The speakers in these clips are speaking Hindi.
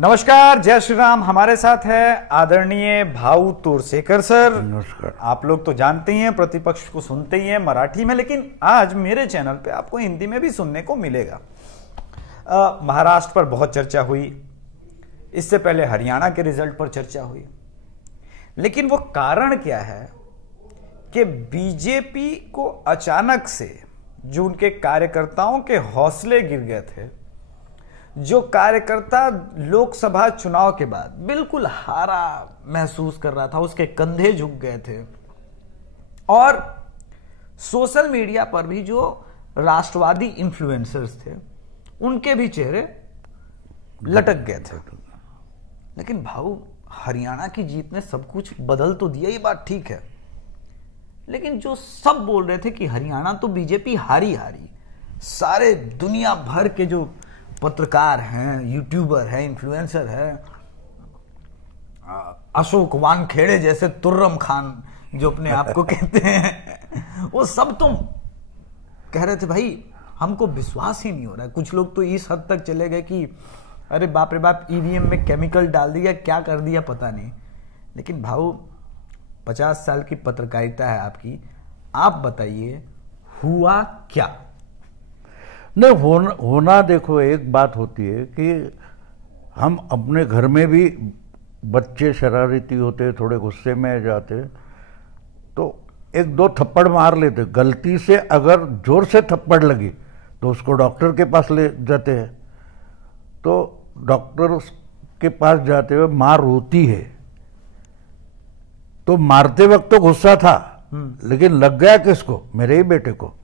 नमस्कार, जय श्री राम। हमारे साथ है आदरणीय भाऊ तोरसेकर सर। नमस्कार। आप लोग तो जानते ही हैं, प्रतिपक्ष को सुनते ही हैं मराठी में, लेकिन आज मेरे चैनल पे आपको हिंदी में भी सुनने को मिलेगा। महाराष्ट्र पर बहुत चर्चा हुई, इससे पहले हरियाणा के रिजल्ट पर चर्चा हुई, लेकिन वो कारण क्या है कि बीजेपी को अचानक से जो उनके कार्यकर्ताओं के हौसले गिर गए थे, जो कार्यकर्ता लोकसभा चुनाव के बाद बिल्कुल हारा महसूस कर रहा था, उसके कंधे झुक गए थे, और सोशल मीडिया पर भी जो राष्ट्रवादी इन्फ्लुएंसर्स थे उनके भी चेहरे लटक गए थे। लेकिन भाऊ, हरियाणा की जीत ने सब कुछ बदल तो दिया, ये बात ठीक है, लेकिन जो सब बोल रहे थे कि हरियाणा तो बीजेपी हारी, सारे दुनिया भर के जो पत्रकार हैं, यूट्यूबर हैं, इन्फ्लुएंसर हैं, अशोक वानखेड़े जैसे तुर्रम खान जो अपने आप को कहते हैं, वो सब तुम कह रहे थे भाई हमको विश्वास ही नहीं हो रहा है। कुछ लोग तो इस हद तक चले गए कि अरे बाप रे बाप, ईवीएम में केमिकल डाल दिया, क्या कर दिया पता नहीं। लेकिन भाऊ, 50 साल की पत्रकारिता है आपकी, आप बताइए हुआ क्या? नहीं, होना देखो, एक बात होती है कि हम अपने घर में भी बच्चे शरारती होते, थोड़े गुस्से में आ जाते, तो एक दो थप्पड़ मार लेते। गलती से अगर जोर से थप्पड़ लगी तो उसको डॉक्टर के पास ले जाते हैं। तो डॉक्टर के पास जाते हुए माँ रोती है, तो मारते वक्त तो गुस्सा था, लेकिन लग गया किसको? मेरे ही बेटे को।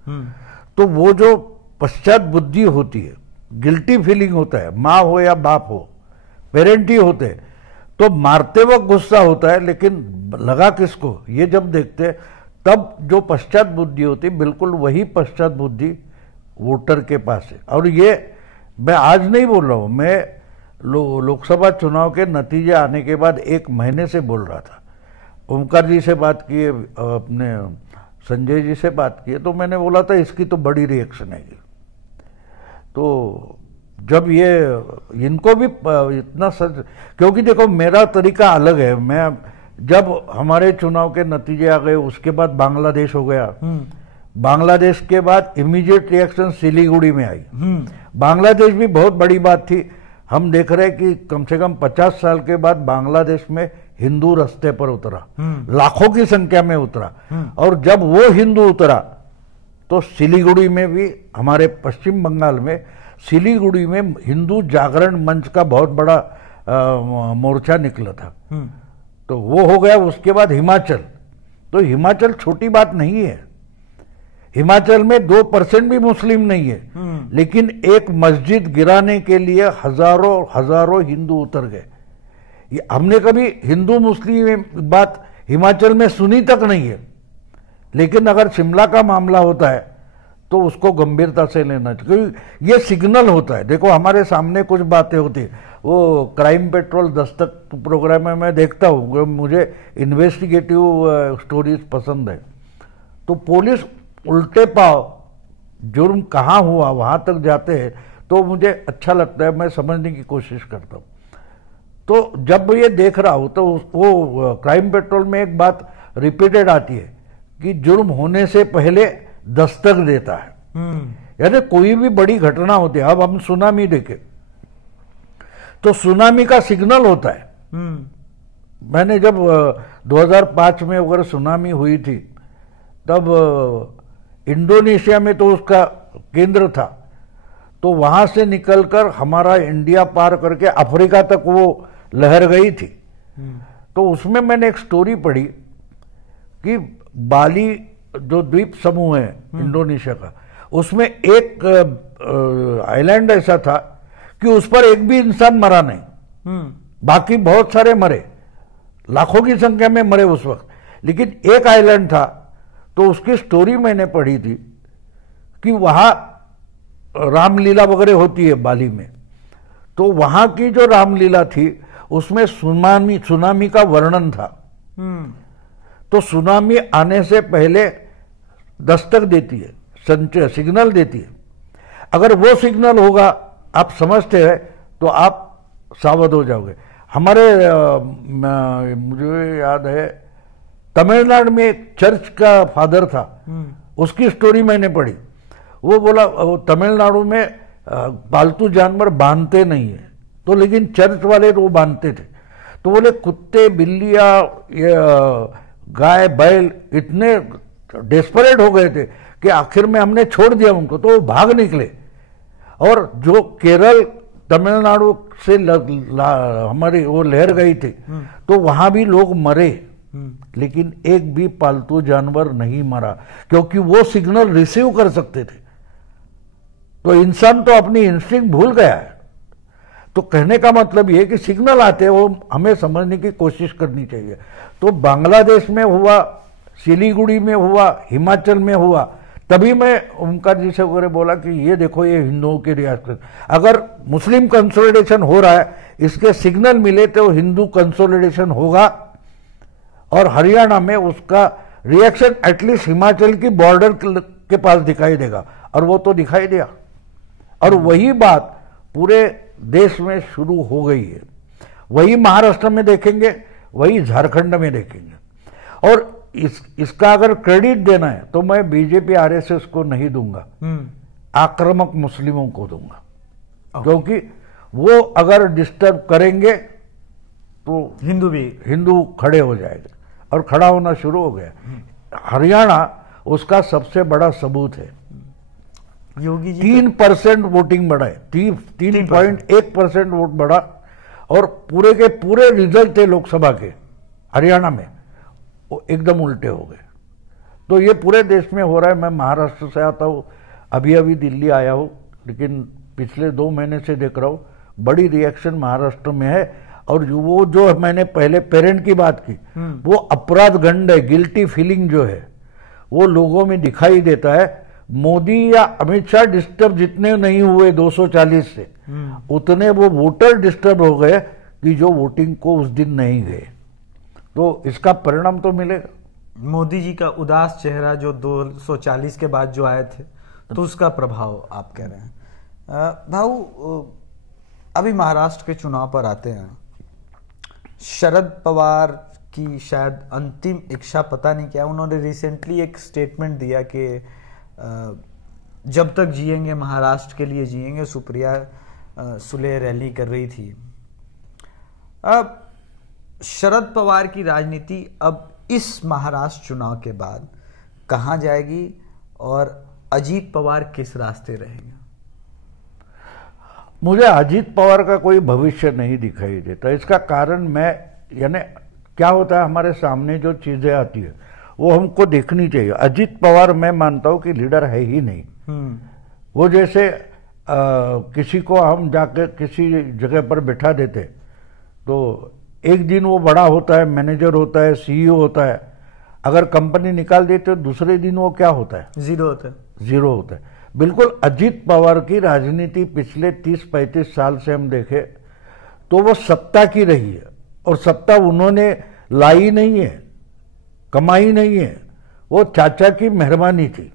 तो वो जो पश्चात बुद्धि होती है, गिल्टी फीलिंग होता है, माँ हो या बाप हो, पेरेंट ही होते, तो मारते वक्त गुस्सा होता है, लेकिन लगा किसको ये जब देखते, तब जो पश्चात बुद्धि होती, बिल्कुल वही पश्चात बुद्धि वोटर के पास है। और ये मैं आज नहीं बोल रहा हूं, मैं लोकसभा चुनाव के नतीजे आने के बाद 1 महीने से बोल रहा था। ओमकार जी से बात किए, अपने संजय जी से बात की, तो मैंने बोला था इसकी तो बड़ी रिएक्शन है। तो जब ये इनको भी इतना सच, क्योंकि देखो मेरा तरीका अलग है। मैं जब हमारे चुनाव के नतीजे आ गए, उसके बाद बांग्लादेश हो गया, बांग्लादेश के बाद इमीडिएट रिएक्शन सिलीगुड़ी में आई। बांग्लादेश भी बहुत बड़ी बात थी। हम देख रहे हैं कि कम से कम 50 साल के बाद बांग्लादेश में हिंदू रास्ते पर उतरा, लाखों की संख्या में उतरा। और जब वो हिंदू उतरा तो सिलीगुड़ी में भी, हमारे पश्चिम बंगाल में सिलीगुड़ी में हिंदू जागरण मंच का बहुत बड़ा मोर्चा निकला था। तो वो हो गया। उसके बाद हिमाचल, तो हिमाचल छोटी बात नहीं है। हिमाचल में 2% भी मुस्लिम नहीं है, लेकिन एक मस्जिद गिराने के लिए हजारों हिंदू उतर गए। हमने कभी हिंदू मुस्लिम बात हिमाचल में सुनी तक नहीं है, लेकिन अगर शिमला का मामला होता है तो उसको गंभीरता से लेना चाहिए, क्योंकि ये सिग्नल होता है। देखो, हमारे सामने कुछ बातें होती है, वो क्राइम पेट्रोल दस्तक प्रोग्राम में मैं देखता हूँ, मुझे इन्वेस्टिगेटिव स्टोरीज पसंद है। तो पुलिस उल्टे पाव जुर्म कहाँ हुआ वहाँ तक जाते हैं, तो मुझे अच्छा लगता है, मैं समझने की कोशिश करता हूँ। तो जब ये देख रहा हूं, तो वो क्राइम पेट्रोल में एक बात रिपीटेड आती है कि जुर्म होने से पहले दस्तक देता है। यानी कोई भी बड़ी घटना होती है, अब हम सुनामी देखें तो सुनामी का सिग्नल होता है। मैंने जब 2005 में अगर सुनामी हुई थी, तब इंडोनेशिया में तो उसका केंद्र था, तो वहां से निकलकर हमारा इंडिया पार करके अफ्रीका तक वो लहर गई थी। तो उसमें मैंने एक स्टोरी पढ़ी कि बाली जो द्वीप समूह है इंडोनेशिया का, उसमें एक आइलैंड ऐसा था कि उस पर एक भी इंसान मरा नहीं, बाकी बहुत सारे मरे, लाखों की संख्या में मरे उस वक्त, लेकिन एक आइलैंड था। तो उसकी स्टोरी मैंने पढ़ी थी कि वहां रामलीला वगैरह होती है बाली में, तो वहां की जो रामलीला थी उसमें सुनामी का वर्णन था। तो सुनामी आने से पहले दस्तक देती है, सिग्नल देती है। अगर वो सिग्नल होगा, आप समझते हैं, तो आप सावध हो जाओगे। हमारे मुझे याद है तमिलनाडु में एक चर्च का फादर था, उसकी स्टोरी मैंने पढ़ी। वो बोला वो तमिलनाडु में पालतू जानवर बांधते नहीं है, तो लेकिन चर्च वाले तो वो बांधते थे। तो बोले कुत्ते बिल्लियाँ गाय बैल इतने डेस्परेट हो गए थे कि आखिर में हमने छोड़ दिया उनको, तो वो भाग निकले। और जो केरल तमिलनाडु से हमारी वो लहर गई थी, तो वहां भी लोग मरे, लेकिन एक भी पालतू जानवर नहीं मरा, क्योंकि वो सिग्नल रिसीव कर सकते थे। तो इंसान तो अपनी इंस्टिंक्ट भूल गया है। तो कहने का मतलब ये कि सिग्नल आते हैं, वो हमें समझने की कोशिश करनी चाहिए। तो बांग्लादेश में हुआ, सिलीगुड़ी में हुआ, हिमाचल में हुआ, तभी मैं ओमकार जी से वगैरह बोला कि ये देखो ये हिंदुओं की रियासत, अगर मुस्लिम कंसोलिडेशन हो रहा है, इसके सिग्नल मिले तो हिंदू कंसोलिडेशन होगा। और हरियाणा में उसका रिएक्शन एटलीस्ट हिमाचल की बॉर्डर के पास दिखाई देगा, और वो तो दिखाई दिया। और वही बात पूरे देश में शुरू हो गई है। वही महाराष्ट्र में देखेंगे, वही झारखंड में देखेंगे। और इसका अगर क्रेडिट देना है तो मैं बीजेपी आरएसएस को नहीं दूंगा, आक्रामक मुस्लिमों को दूंगा, क्योंकि वो अगर डिस्टर्ब करेंगे तो हिंदू खड़े हो जाएंगे, और खड़ा होना शुरू हो गया। हरियाणा उसका सबसे बड़ा सबूत है। योगी जी 3% वोटिंग बढ़ा है, 3.1% वोट बढ़ा, और पूरे के पूरे रिजल्ट थे लोकसभा के हरियाणा में वो एकदम उल्टे हो गए। तो ये पूरे देश में हो रहा है। मैं महाराष्ट्र से आता हूँ, अभी अभी दिल्ली आया हूँ, लेकिन पिछले 2 महीने से देख रहा हूँ बड़ी रिएक्शन महाराष्ट्र में है। और वो जो मैंने पहले पेरेंट की बात की, वो अपराध गंड है, गिल्टी फीलिंग जो है वो लोगों में दिखाई देता है। मोदी या अमित शाह डिस्टर्ब जितने नहीं हुए 240 से, उतने वो वोटर डिस्टर्ब हो गए कि जो वोटिंग को उस दिन नहीं गए। तो इसका परिणाम तो मिलेगा। मोदी जी का उदास चेहरा जो 240 के बाद जो आए थे, तो उसका प्रभाव आप कह रहे हैं। भाऊ, अभी महाराष्ट्र के चुनाव पर आते हैं। शरद पवार की शायद अंतिम इच्छा, पता नहीं क्या, उन्होंने रिसेंटली एक स्टेटमेंट दिया कि जब तक जिएंगे महाराष्ट्र के लिए जिएंगे। सुप्रिया सुले रैली कर रही थी। अब शरद पवार की राजनीति अब इस महाराष्ट्र चुनाव के बाद कहां जाएगी, और अजीत पवार किस रास्ते रहेगा? मुझे अजीत पवार का कोई भविष्य नहीं दिखाई देता। इसका कारण यानी क्या होता है, हमारे सामने जो चीजें आती है वो हमको देखनी चाहिए। अजीत पवार मैं मानता हूं कि लीडर है ही नहीं। वो जैसे किसी को हम जाकर किसी जगह पर बैठा देते, तो एक दिन वो बड़ा होता है, मैनेजर होता है, सीईओ होता है। अगर कंपनी निकाल देते तो दूसरे दिन वो क्या होता है? जीरो होता है। बिल्कुल अजीत पवार की राजनीति पिछले 30-35 साल से हम देखें तो वो सत्ता की रही है, और सत्ता उन्होंने लाई नहीं है, कमाई नहीं है, वो चाचा की मेहरबानी थी।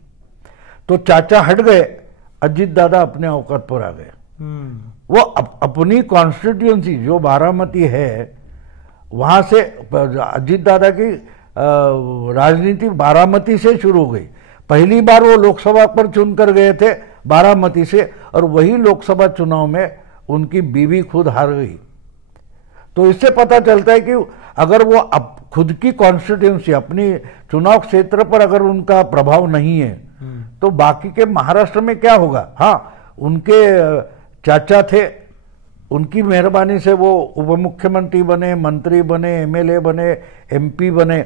तो चाचा हट गए, अजीत दादा अपने औकात पर आ गए। वो अपनी कॉन्स्टिट्यूएंसी जो बारामती है, वहां से अजीत दादा की राजनीति बारामती से शुरू हो गई। पहली बार वो लोकसभा पर चुनकर गए थे बारामती से, और वही लोकसभा चुनाव में उनकी बीवी खुद हार गई। तो इससे पता चलता है कि अगर वो खुद की कॉन्स्टिट्यूएंसी, अपनी चुनाव क्षेत्र पर अगर उनका प्रभाव नहीं है, तो बाकी के महाराष्ट्र में क्या होगा? हाँ, उनके चाचा थे, उनकी मेहरबानी से वो उप मुख्यमंत्री बने, मंत्री बने, एमएलए बने, एमपी बने।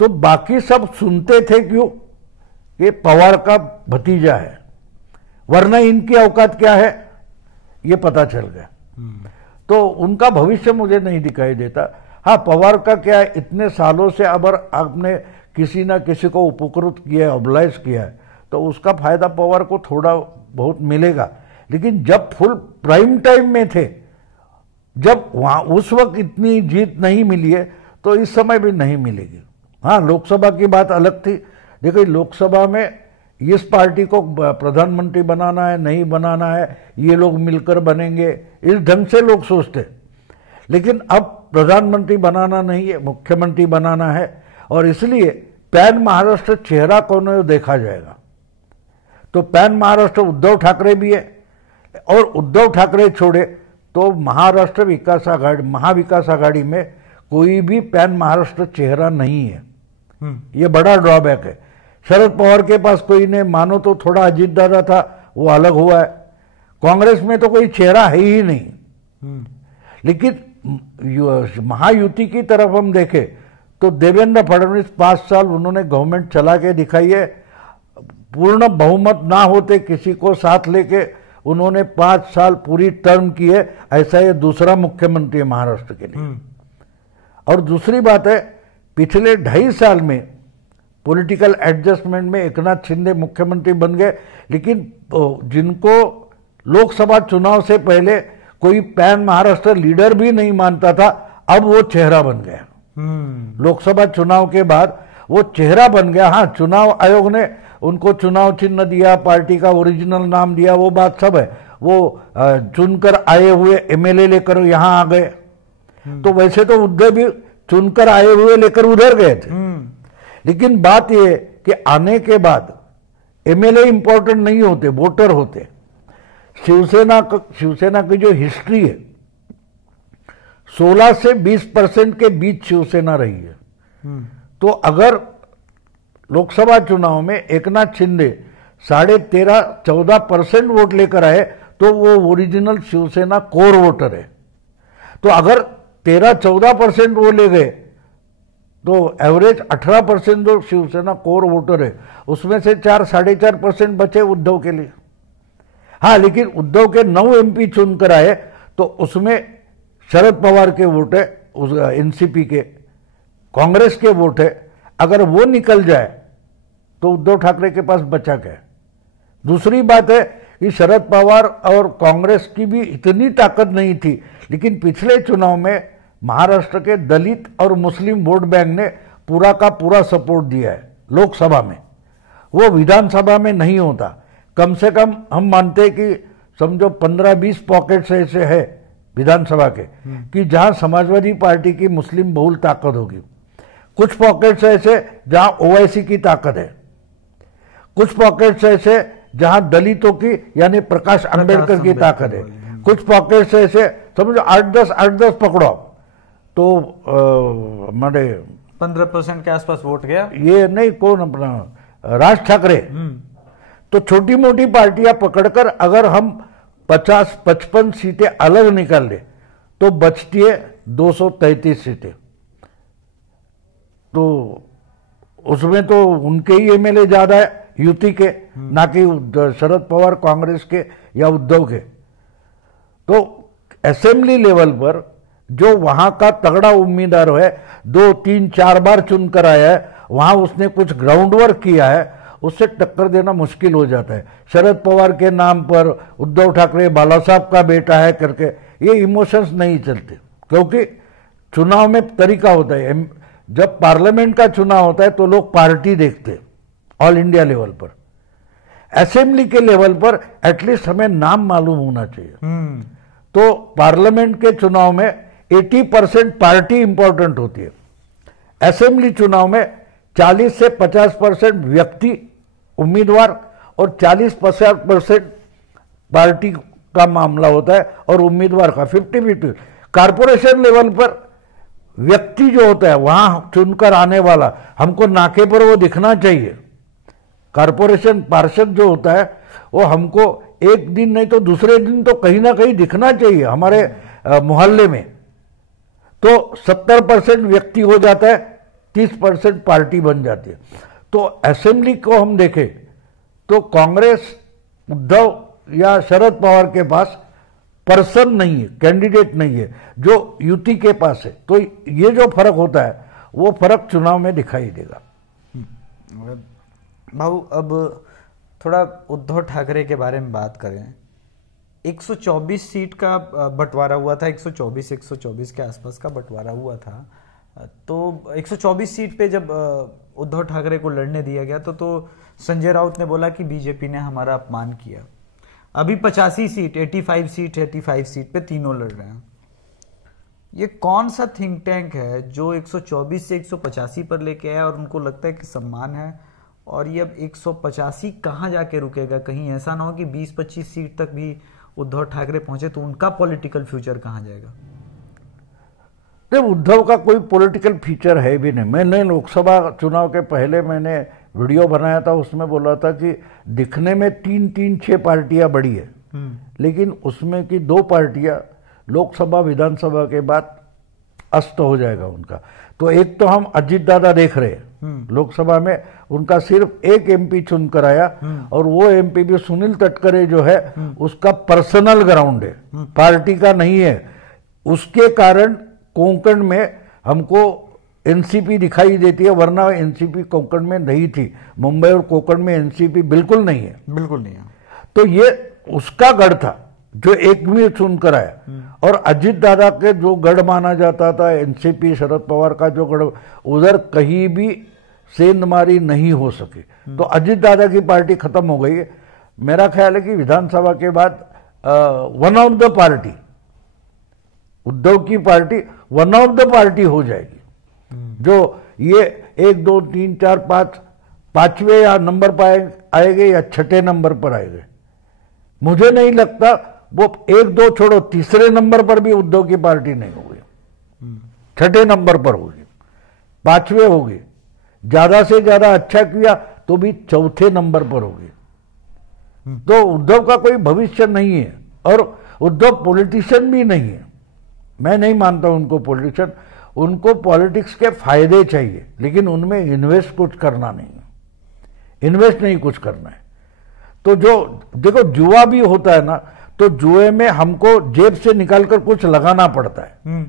तो बाकी सब सुनते थे, क्यों? ये पवार का भतीजा है, वरना इनकी औकात क्या है ये पता चल गया। तो उनका भविष्य मुझे नहीं दिखाई देता। हाँ, पवार का क्या है, इतने सालों से अगर आपने किसी ना किसी को उपकृत किया है, ऑब्लाइज किया है, तो उसका फायदा पवार को थोड़ा बहुत मिलेगा। लेकिन जब फुल प्राइम टाइम में थे, जब वहां उस वक्त इतनी जीत नहीं मिली है, तो इस समय भी नहीं मिलेगी। हाँ, लोकसभा की बात अलग थी। देखिए, लोकसभा में इस पार्टी को प्रधानमंत्री बनाना है, नहीं बनाना है, ये लोग मिलकर बनेंगे, इस ढंग से लोग सोचते। लेकिन अब प्रधानमंत्री बनाना नहीं है, मुख्यमंत्री बनाना है, और इसलिए पैन महाराष्ट्र चेहरा कौन है वो देखा जाएगा। तो पैन महाराष्ट्र उद्धव ठाकरे भी है, और उद्धव ठाकरे छोड़े तो महाराष्ट्र विकास आघाड़ी, महाविकास आघाड़ी में कोई भी पैन महाराष्ट्र चेहरा नहीं है। ये बड़ा ड्रॉबैक है। शरद पवार के पास कोई नहीं, मानो तो थोड़ा अजीत दादा था, वो अलग हुआ है। कांग्रेस में तो कोई चेहरा है ही नहीं। लेकिन महायुति की तरफ हम देखें तो देवेंद्र फडणवीस 5 साल उन्होंने गवर्नमेंट चला के दिखाई है। पूर्ण बहुमत ना होते किसी को साथ लेके उन्होंने 5 साल पूरी टर्म की है। ऐसा ये दूसरा मुख्यमंत्री है महाराष्ट्र के लिए। और दूसरी बात है, पिछले 2.5 साल में पॉलिटिकल एडजस्टमेंट में एकनाथ शिंदे मुख्यमंत्री बन गए, लेकिन जिनको लोकसभा चुनाव से पहले कोई पैन महाराष्ट्र लीडर भी नहीं मानता था, अब वो चेहरा बन गया। लोकसभा चुनाव के बाद वो चेहरा बन गया। हाँ, चुनाव आयोग ने उनको चुनाव चिन्ह दिया, पार्टी का ओरिजिनल नाम दिया, वो बात सब है। वो चुनकर आए हुए एमएलए लेकर यहां आ गए। तो वैसे तो उद्धव भी चुनकर आए हुए लेकर उधर गए थे। लेकिन बात यह कि आने के बाद एमएलए इंपॉर्टेंट नहीं होते, वोटर होते। शिवसेना की जो हिस्ट्री है, 16 से 20% के बीच शिवसेना रही है। तो अगर लोकसभा चुनाव में एकनाथ शिंदे 13.5-14% वोट लेकर आए तो वो ओरिजिनल शिवसेना कोर वोटर है। तो अगर 13-14% वो ले गए तो एवरेज 18% जो शिवसेना कोर वोटर है, उसमें से 4-4.5% बचे उद्धव के लिए। हाँ, लेकिन उद्धव के 9 एमपी चुनकर आए तो उसमें शरद पवार के वोट है, उस एनसीपी के, कांग्रेस के वोट है। अगर वो निकल जाए तो उद्धव ठाकरे के पास बचा क्या। दूसरी बात है कि शरद पवार और कांग्रेस की भी इतनी ताकत नहीं थी, लेकिन पिछले चुनाव में महाराष्ट्र के दलित और मुस्लिम वोट बैंक ने पूरा का पूरा सपोर्ट दिया है लोकसभा में। वो विधानसभा में नहीं होता। कम से कम हम मानते हैं कि समझो 15-20 पॉकेट्स ऐसे है विधानसभा के कि जहां समाजवादी पार्टी की मुस्लिम बहुल ताकत होगी। कुछ पॉकेट्स ऐसे जहां ओवैसी की ताकत है, कुछ पॉकेट्स ऐसे जहां दलितों की यानी प्रकाश अंबेडकर की ताकत है, कुछ पॉकेट्स ऐसे समझो 8-10 पकड़ो तो हमारे 15% के आसपास वोट गया। ये नहीं, कौन अपना राज ठाकरे। तो छोटी मोटी पार्टियां पकड़कर अगर हम 50-55 सीटें अलग निकाल दे तो बचती है 233 सीटें। तो उसमें तो उनके ही एमएलए ज्यादा है युति के, ना कि शरद पवार कांग्रेस के या उद्धव के। तो असेंबली लेवल पर जो वहां का तगड़ा उम्मीदवार है, 2-3-4 बार चुनकर आया है, वहां उसने कुछ ग्राउंड वर्क किया है, उससे टक्कर देना मुश्किल हो जाता है। शरद पवार के नाम पर उद्धव ठाकरे बाला साहब का बेटा है करके ये इमोशंस नहीं चलते, क्योंकि चुनाव में तरीका होता है। जब पार्लियामेंट का चुनाव होता है तो लोग पार्टी देखते ऑल इंडिया लेवल पर। असेंबली के लेवल पर एटलीस्ट हमें नाम मालूम होना चाहिए। तो पार्लियामेंट के चुनाव में 80% पार्टी इंपॉर्टेंट होती है। असेंबली चुनाव में 40 से 50% व्यक्ति उम्मीदवार और 40-50% पार्टी का मामला होता है और उम्मीदवार का 50-50। कारपोरेशन लेवल पर व्यक्ति जो होता है वहां चुनकर आने वाला, हमको नाके पर वो दिखना चाहिए। कारपोरेशन पार्षद जो होता है वो हमको एक दिन नहीं तो दूसरे दिन तो कहीं ना कहीं दिखना चाहिए हमारे मोहल्ले में। तो 70% व्यक्ति हो जाता है, 30% पार्टी बन जाती है। तो असेंबली को हम देखें तो कांग्रेस, उद्धव या शरद पवार के पास पर्सन नहीं है, कैंडिडेट नहीं है जो युति के पास है। तो ये जो फर्क होता है वो फर्क चुनाव में दिखाई देगा। बाबू, अब थोड़ा उद्धव ठाकरे के बारे में बात करें। 124 सीट का बंटवारा हुआ था, 124 के आसपास का बंटवारा हुआ था। तो 124 सीट पे जब उद्धव ठाकरे को लड़ने दिया गया तो संजय राउत ने बोला कि बीजेपी ने हमारा अपमान किया। अभी 85 सीट 85 सीट पे तीनों लड़ रहे हैं। ये कौन सा थिंक टैंक है जो 124 से 185 पर लेके आया और उनको लगता है कि सम्मान है, और ये अब 185 कहाँ जाके रुकेगा? कहीं ऐसा ना हो कि 20-25 सीट तक भी उद्धव ठाकरे पहुंचे तो उनका पॉलिटिकल फ्यूचर कहाँ जाएगा? उद्धव का कोई पॉलिटिकल फीचर है भी नहीं। मैंने लोकसभा चुनाव के पहले मैंने वीडियो बनाया था, उसमें बोला था कि दिखने में 3-6 पार्टियां बड़ी है, लेकिन उसमें की 2 पार्टियां लोकसभा विधानसभा के बाद अस्त हो जाएगा उनका। तो एक तो हम अजीत दादा देख रहे हैं लोकसभा में, उनका सिर्फ एक एमपी चुन कर आया, और वो एमपी भी सुनील तटकरे जो है उसका पर्सनल ग्राउंड है, पार्टी का नहीं है। उसके कारण कोंकण में हमको एनसीपी दिखाई देती है, वरना एनसीपी कोंकण में नहीं थी। मुंबई और कोंकण में एनसीपी बिल्कुल नहीं है, बिल्कुल नहीं है। तो ये उसका गढ़ था जो एक भी चुनकर आया, और अजीत दादा के जो गढ़ माना जाता था एनसीपी शरद पवार का जो गढ़, उधर कहीं भी सेंधमारी नहीं हो सकी। तो अजीत दादा की पार्टी खत्म हो गई है। मेरा ख्याल है कि विधानसभा के बाद one of the party, Uddhav की party one of the party हो जाएगी, जो ये 1, 2, 3, 4, 5 5वें या नंबर पर आएंगे या 6ठे नंबर पर आएंगे। मुझे नहीं लगता वो 1, 2 छोड़ो, 3रे नंबर पर भी उद्धव की पार्टी नहीं होगी, 6ठे नंबर पर होगी, 5वें होगी, ज्यादा से ज्यादा अच्छा किया तो भी 4थे नंबर पर होगी। तो उद्धव का कोई भविष्य नहीं है, और उद्धव पॉलिटिशियन भी नहीं है। मैं नहीं मानता उनको पॉलिटिशियन। उनको पॉलिटिक्स के फायदे चाहिए, लेकिन उनमें इन्वेस्ट कुछ करना नहीं है, इन्वेस्ट नहीं कुछ करना है। तो जो देखो जुआ भी होता है ना, तो जुए में हमको जेब से निकालकर कुछ लगाना पड़ता है।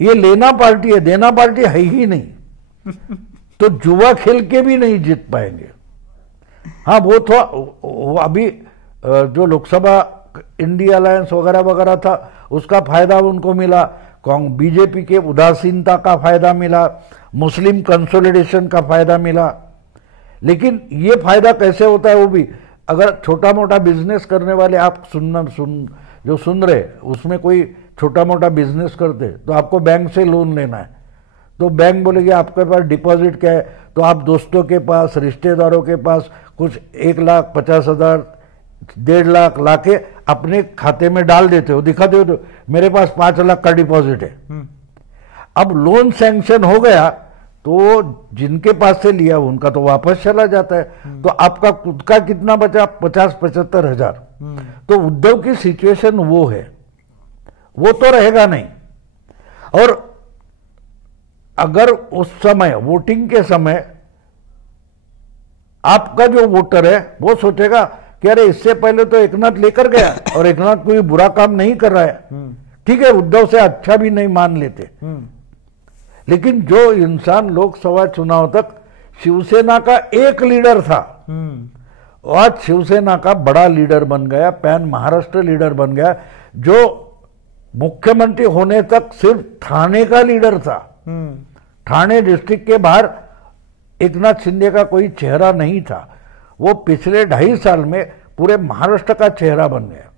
ये लेना पार्टी है, देना पार्टी है ही नहीं। तो जुआ खेल के भी नहीं जीत पाएंगे। हाँ, वो अभी जो लोकसभा इंडिया अलायंस वगैरह वगैरह था, उसका फायदा उनको मिला, बीजेपी के उदासीनता का फायदा मिला, मुस्लिम कंसोलिडेशन का फायदा मिला। लेकिन ये फायदा कैसे होता है वो भी, अगर छोटा मोटा बिजनेस करने वाले आप जो सुन रहे, उसमें कोई छोटा मोटा बिजनेस करते तो आपको बैंक से लोन लेना है, तो बैंक बोलेगी आपके पास डिपॉजिट क्या है, तो आप दोस्तों के पास, रिश्तेदारों के पास कुछ 1,50,000 1.5 लाख लाके अपने खाते में डाल देते हो, दिखाते हो तो मेरे पास 5 लाख का डिपॉजिट है। अब लोन सैंक्शन हो गया तो जिनके पास से लिया उनका तो वापस चला जाता है, तो आपका खुद का कितना बचा? 50-75 हजार। तो उद्धव की सिचुएशन वो है, वो तो रहेगा नहीं। और अगर उस समय वोटिंग के समय आपका जो वोटर है वो सोचेगा कि अरे इससे पहले तो एकनाथ लेकर गया और एकनाथ कोई बुरा काम नहीं कर रहा है, ठीक है, उद्धव से अच्छा भी नहीं मान लेते। लेकिन जो इंसान लोकसभा चुनाव तक शिवसेना का एक लीडर था, आज शिवसेना का बड़ा लीडर बन गया, पैन महाराष्ट्र लीडर बन गया। जो मुख्यमंत्री होने तक सिर्फ ठाणे का लीडर था, ठाणे डिस्ट्रिक्ट के बाहर एकनाथ शिंदे का कोई चेहरा नहीं था, वो पिछले 2.5 साल में पूरे महाराष्ट्र का चेहरा बन गया।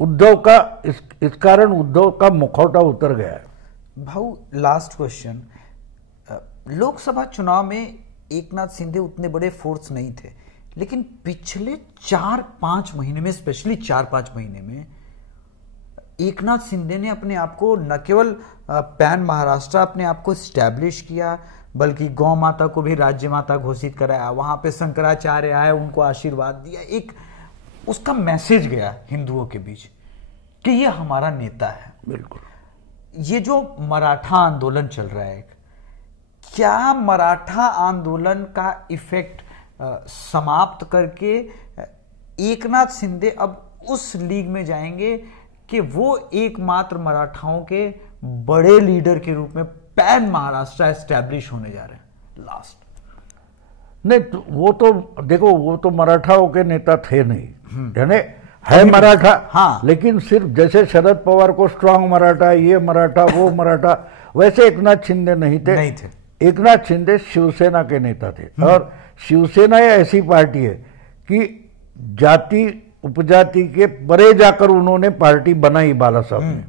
उद्धव का इस कारण उद्धव का मुखौटा उतर गया है। भाऊ, लास्ट क्वेश्चन, लोकसभा चुनाव में एकनाथ शिंदे उतने बड़े फोर्स नहीं थे, लेकिन पिछले 4-5 महीने में, स्पेशली 4-5 महीने में एकनाथ शिंदे ने अपने आप को न केवल पैन महाराष्ट्र अपने आप को स्टैब्लिश किया, बल्कि गौ माता को भी राज्य माता घोषित कराया, वहां पे शंकराचार्य आए, उनको आशीर्वाद दिया, एक उसका मैसेज गया हिंदुओं के बीच कि ये हमारा नेता है। बिल्कुल। ये जो मराठा आंदोलन चल रहा है, क्या मराठा आंदोलन का इफेक्ट समाप्त करके एकनाथ शिंदे अब उस लीग में जाएंगे कि वो एकमात्र मराठाओं के बड़े लीडर के रूप में पैन महाराष्ट्र एस्टैब्लिश होने जा रहे हैं? लास्ट नहीं, तो वो तो देखो, वो तो मराठाओं के नेता थे नहीं, यानी है मराठा, हाँ, लेकिन सिर्फ जैसे शरद पवार को स्ट्रांग मराठा, ये मराठा, वो मराठा, वैसे एकनाथ शिंदे नहीं थे। एकनाथ शिंदे शिवसेना के नेता थे और शिवसेना ये ऐसी पार्टी है कि जाति उपजाति के परे जाकर उन्होंने पार्टी बनाई। बाला साहब ने,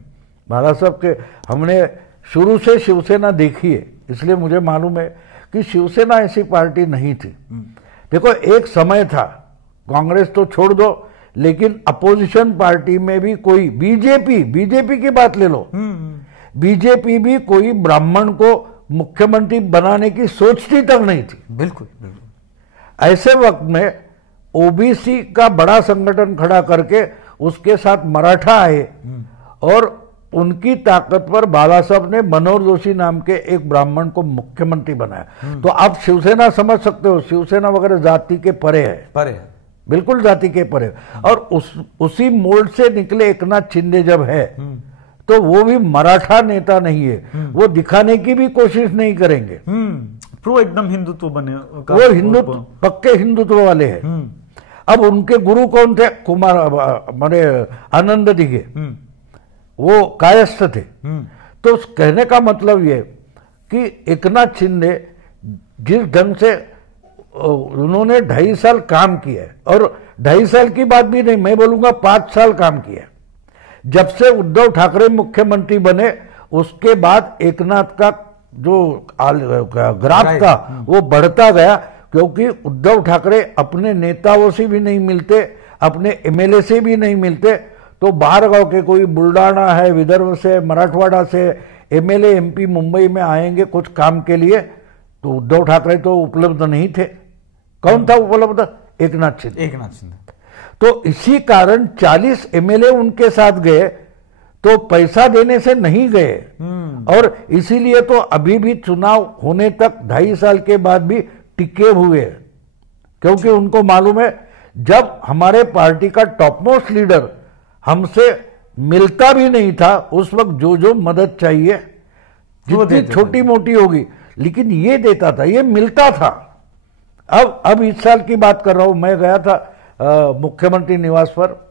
बाला साहब के हमने शुरू से शिवसेना देखी है, इसलिए मुझे मालूम है कि शिवसेना ऐसी पार्टी नहीं थी। देखो एक समय था, कांग्रेस तो छोड़ दो, लेकिन अपोजिशन पार्टी में भी कोई बीजेपी की बात ले लो, बीजेपी भी कोई ब्राह्मण को मुख्यमंत्री बनाने की सोचती तक नहीं थी। बिल्कुल बिल्कुल। ऐसे वक्त में ओबीसी का बड़ा संगठन खड़ा करके उसके साथ मराठा आए और उनकी ताकत पर बाला साहब ने मनोहर जोशी नाम के एक ब्राह्मण को मुख्यमंत्री बनाया। तो आप शिवसेना समझ सकते हो, शिवसेना वगैरह जाति के परे है, बिल्कुल जाति के परे। और उसी मोल्ड से निकले एकनाथ शिंदे जब है तो वो भी मराठा नेता नहीं है, वो दिखाने की भी कोशिश नहीं करेंगे। प्रो एकदम हिंदुत्व बने, वो हिंदुत्व पक्के हिंदुत्व वाले हैं। अब उनके गुरु कौन थे? कुमार माने आनंद दिघे, वो कायस्थ थे। तो कहने का मतलब ये कि एकनाथ शिंदे जिस ढंग से उन्होंने 2.5 साल काम किया है, और 2.5 साल की बात भी नहीं, मैं बोलूंगा 5 साल काम किया है। जब से उद्धव ठाकरे मुख्यमंत्री बने उसके बाद एकनाथ का जो ग्राफ था वो बढ़ता गया, क्योंकि उद्धव ठाकरे अपने नेताओं से भी नहीं मिलते, अपने एमएलए से भी नहीं मिलते, तो बाहर गांव के कोई बुल्डाना है, विदर्भ से, मराठवाड़ा से एमएलए एमपी मुंबई में आएंगे कुछ काम के लिए, तो उद्धव ठाकरे तो उपलब्ध नहीं थे। कौन था उपलब्ध? एकनाथ शिंदे। तो इसी कारण 40 एमएलए उनके साथ गए, तो पैसा देने से नहीं गए, और इसीलिए तो अभी भी चुनाव होने तक 2.5 साल के बाद भी टिके हुए, क्योंकि उनको मालूम है जब हमारे पार्टी का टॉप मोस्ट लीडर हमसे मिलता भी नहीं था, उस वक्त जो मदद चाहिए जितनी छोटी मोटी होगी, लेकिन ये देता था, ये मिलता था। अब इस साल की बात कर रहा हूं, मैं गया था मुख्यमंत्री निवास पर,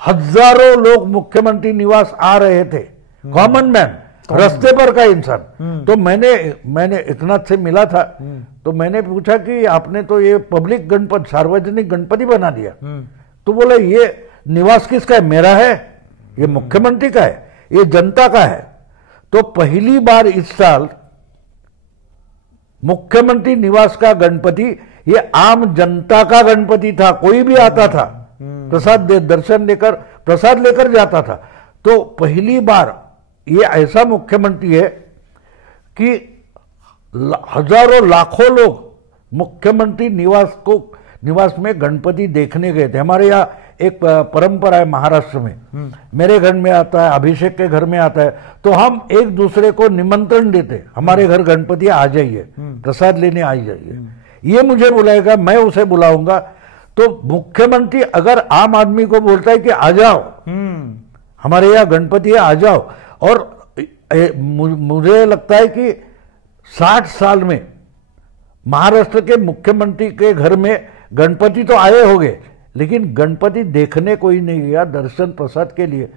हजारों लोग मुख्यमंत्री निवास आ रहे थे, कॉमन मैन, रास्ते पर का इंसान। तो मैंने एकनाथ से मिला था, तो मैंने पूछा कि आपने तो ये पब्लिक गणपति, सार्वजनिक गणपति बना दिया, तो बोले ये निवास किसका है? मेरा है, ये मुख्यमंत्री का है, ये जनता का है। तो पहली बार इस साल मुख्यमंत्री निवास का गणपति ये आम जनता का गणपति था, कोई भी आता था प्रसाद दर्शन लेकर, प्रसाद लेकर जाता था। तो पहली बार ये ऐसा मुख्यमंत्री है कि हजारों लाखों लोग मुख्यमंत्री निवास में गणपति देखने गए थे। हमारे यहाँ एक परंपरा है महाराष्ट्र में, मेरे घर में आता है, अभिषेक के घर में आता है, तो हम एक दूसरे को निमंत्रण देते, हमारे घर गणपति आ जाइए, प्रसाद लेने आ जाइए। ये मुझे बुलाएगा, मैं उसे बुलाऊंगा। तो मुख्यमंत्री अगर आम आदमी को बोलता है कि आ जाओ, हमारे यहाँ गणपति है, आ जाओ, और मुझे लगता है कि 60 साल में महाराष्ट्र के मुख्यमंत्री के घर में गणपति तो आए होंगे, लेकिन गणपति देखने कोई नहीं गया दर्शन प्रसाद के लिए।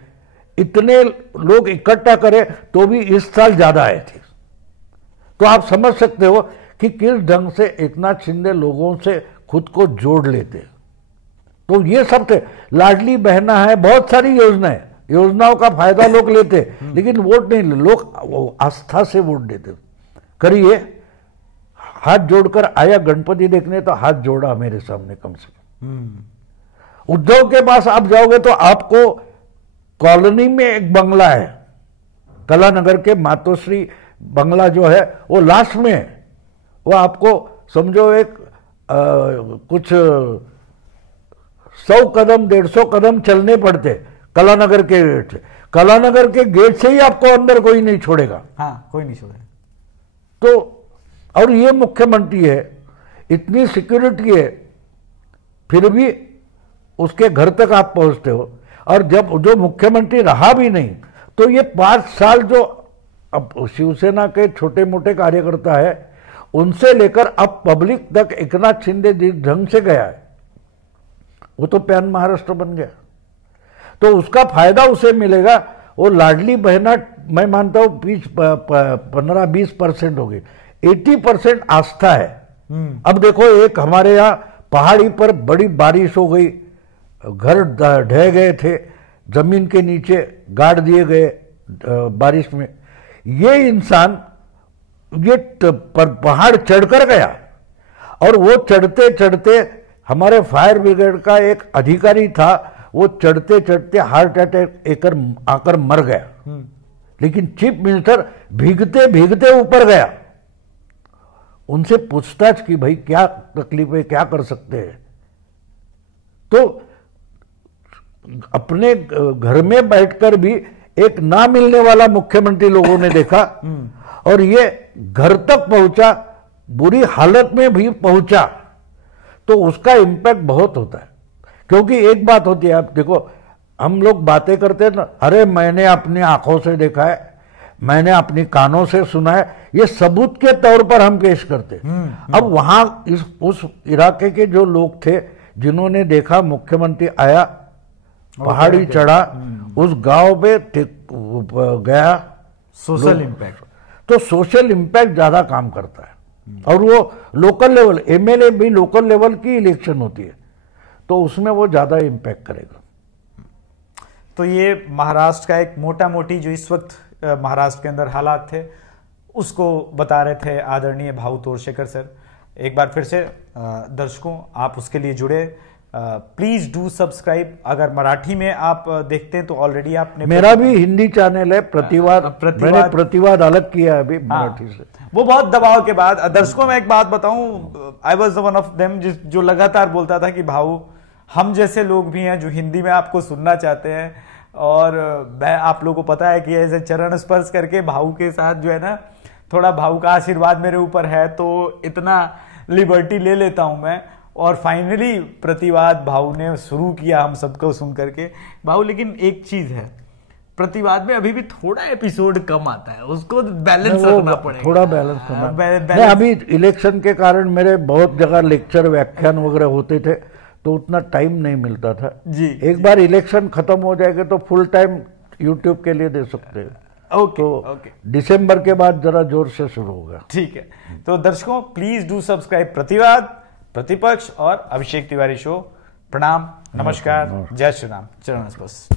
इतने लोग इकट्ठा करे तो भी इस साल ज्यादा आए थे। तो आप समझ सकते हो कि किस ढंग से एकनाथ शिंदे लोगों से खुद को जोड़ लेते। तो ये सब थे, लाडली बहना है, बहुत सारी योजनाएं, योजनाओं का फायदा लोग लेते, लेकिन वोट नहीं, लोग आस्था से वोट देते। करिए, हाथ जोड़कर आया गणपति देखने, तो हाथ जोड़ा मेरे सामने कम से कम। उद्धव के पास आप जाओगे तो आपको कॉलोनी में एक बंगला है, कलानगर के मातोश्री बंगला जो है वो लास्ट में है, वो आपको समझो एक कुछ 100 कदम 150 कदम चलने पड़ते कलानगर के गेट से। कलानगर के गेट से ही आपको अंदर कोई नहीं छोड़ेगा। हाँ, कोई नहीं छोड़ेगा। तो और ये मुख्यमंत्री है, इतनी सिक्योरिटी है, फिर भी उसके घर तक आप पहुंचते हो। और जब जो मुख्यमंत्री रहा भी नहीं, तो ये 5 साल जो अब शिवसेना के छोटे मोटे कार्यकर्ता है, उनसे लेकर अब पब्लिक तक एकनाथ शिंदे जिस ढंग से गया है, वो तो पैन महाराष्ट्र बन गया। तो उसका फायदा उसे मिलेगा। वो लाडली बहना मैं मानता हूं 15-20% होगी। 80% आस्था है। अब देखो, एक हमारे यहाँ पहाड़ी पर बड़ी बारिश हो गई, घर ढह गए थे, जमीन के नीचे गाड़ दिए गए बारिश में। ये इंसान ये पहाड़ चढ़कर गया, और वो चढ़ते चढ़ते हमारे फायर ब्रिगेड का एक अधिकारी था, वो चढ़ते चढ़ते हार्ट अटैक आकर मर गया। लेकिन चीफ मिनिस्टर भीगते भीगते ऊपर गया। उनसे पूछताछ की, भाई क्या तकलीफ है, क्या कर सकते हैं? तो अपने घर में बैठकर भी एक ना मिलने वाला मुख्यमंत्री लोगों ने देखा, और ये घर तक पहुंचा, बुरी हालत में भी पहुंचा, तो उसका इम्पैक्ट बहुत होता है। क्योंकि एक बात होती है, आप देखो, हम लोग बातें करते हैं ना, अरे मैंने अपनी आंखों से देखा है, मैंने अपनी कानों से सुना है, ये सबूत के तौर पर हम पेश करते। अब वहां उस इलाके के जो लोग थे, जिन्होंने देखा मुख्यमंत्री आया, पहाड़ी चढ़ा, उस गांव पे गया, सोशल इम्पैक्ट, तो सोशल इम्पैक्ट ज्यादा काम करता है। और वो लोकल लेवल, एमएलए भी लोकल लेवल की इलेक्शन होती है, तो उसमें वो ज्यादा इम्पैक्ट करेगा। तो ये महाराष्ट्र का एक मोटा मोटी जो इस वक्त महाराष्ट्र के अंदर हालात थे, उसको बता रहे थे आदरणीय भाऊ तोरशेखर सर। एक बार फिर से दर्शकों, आप उसके लिए जुड़े, प्लीज डू सब्सक्राइब। अगर मराठी में आप देखते हैं तो ऑलरेडी आपने, मेरा भी हिंदी चैनल है मैंने प्रतिवाद अलग किया है अभी मराठी से। वो बहुत दबाव के बाद। दर्शकों, मैं एक बात बताऊं, I was one of them जो लगातार बोलता था कि भाऊ, हम जैसे लोग भी हैं जो हिंदी में आपको सुनना चाहते हैं, और मैं, आप लोगों को पता है कि ऐसे चरण स्पर्श करके भाऊ के साथ जो है ना, थोड़ा भाऊ का आशीर्वाद मेरे ऊपर है, तो इतना लिबर्टी ले लेता हूं मैं। और फाइनली प्रतिवाद भाऊ ने शुरू किया हम सबको सुन करके। भाऊ, लेकिन एक चीज है, प्रतिवाद में अभी भी थोड़ा एपिसोड कम आता है, उसको बैलेंस रखना पड़ेगा, थोड़ा बैलेंस करना। अभी इलेक्शन के कारण मेरे बहुत जगह लेक्चर व्याख्यान वगैरह होते थे, तो उतना टाइम नहीं मिलता था जी। एक बार इलेक्शन खत्म हो जाएगा तो फुल टाइम यूट्यूब के लिए दे सकते हैं। ओके। दिसंबर के बाद जरा जोर से शुरू होगा। ठीक है, तो दर्शकों, प्लीज डू सब्सक्राइब प्रतिवाद, प्रतिपक्ष और अभिषेक तिवारी शो। प्रणाम, नमस्कार, जय श्री राम, चरण स्पर्श।